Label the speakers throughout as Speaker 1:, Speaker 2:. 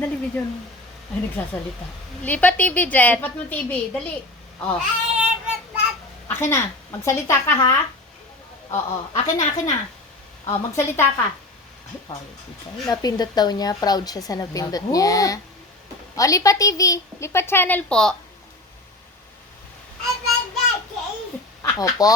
Speaker 1: dali, video mo. Ay, nagsasalita.
Speaker 2: Lipat TV, Jet.
Speaker 1: Lipat mo TV, dali. Oh. Akin na, magsalita ka ha. Oo, akin na. Oh, magsalita ka. Ay, pawit ito.
Speaker 2: Napindot daw niya. Proud siya sa napindot
Speaker 1: Naku.
Speaker 2: niya. O, lipat TV. Lipat channel po. Opo.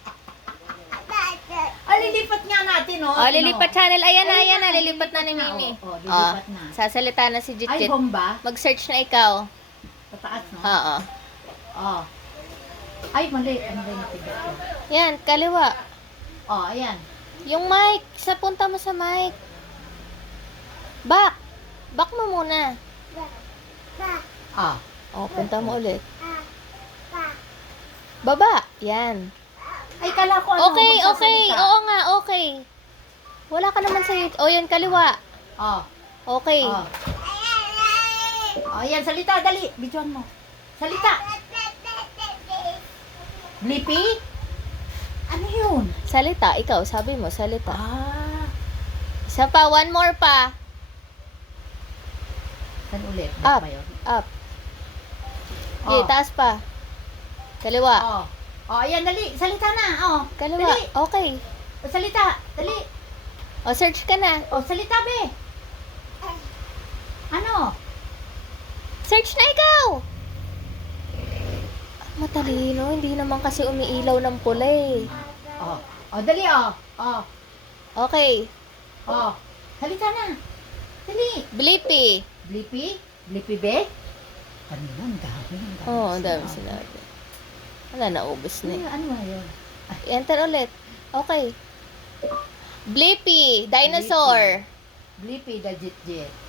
Speaker 1: Ay, lilipat nga natin, oh.
Speaker 2: O, lilipat channel. Ayan na. Lilipat na ni Mimi.
Speaker 1: Oh, lilipat na.
Speaker 2: Sasalita na si
Speaker 1: Ay,
Speaker 2: Jitjit.
Speaker 1: bomba.
Speaker 2: Mag-search na ikaw.
Speaker 1: Pataas, no?
Speaker 2: Oo.
Speaker 1: Oh. Ay, mali. Ano ba yung napigat ko?
Speaker 2: Yan, kaliwa.
Speaker 1: Oh, ayan.
Speaker 2: Yung mic. Sa punta mo sa mic. Back. Back mo muna.
Speaker 1: Ah.
Speaker 2: O, punta mo ulit. Baba. Yan.
Speaker 1: Ay, kala ko ano,
Speaker 2: Okay.
Speaker 1: magsasalita.
Speaker 2: Oo nga, okay. Wala ka naman sa YouTube. O, yan, kaliwa.
Speaker 1: Oh.
Speaker 2: Okay.
Speaker 1: Oh. Oh, ayan, salita, dali. Bidyoan mo. Salita. Blippi? Ano yun?
Speaker 2: Salita. Ikaw, sabi mo, salita.
Speaker 1: Ah.
Speaker 2: Isa pa, one more pa.
Speaker 1: Saan ulit?
Speaker 2: Up.
Speaker 1: Ba yun?
Speaker 2: Up. Okay,
Speaker 1: Oh.
Speaker 2: taas pa. Kaliwa.
Speaker 1: Oh. Oh, ayan, dali. Salita na. Oh.
Speaker 2: Kaliwa.
Speaker 1: Dali.
Speaker 2: Okay.
Speaker 1: O, salita. Dali.
Speaker 2: O, search ka na.
Speaker 1: O, salita, be. Ano?
Speaker 2: Search na ikaw! Matalino, hindi naman kasi umiilaw ng pula eh.
Speaker 1: Oh. Oh, dali, oh. Oh.
Speaker 2: Okay.
Speaker 1: Oh. Salita na. Dali.
Speaker 2: Blippi.
Speaker 1: Blippi? Blippi, be? Kanina, ang dami.
Speaker 2: Oo, ang dami sinabi. Wala, naubos na eh.
Speaker 1: Ano nga yun?
Speaker 2: Enter ulit. Okay. Blippi. Dinosaur.
Speaker 1: Blippi, the Jit-Jit.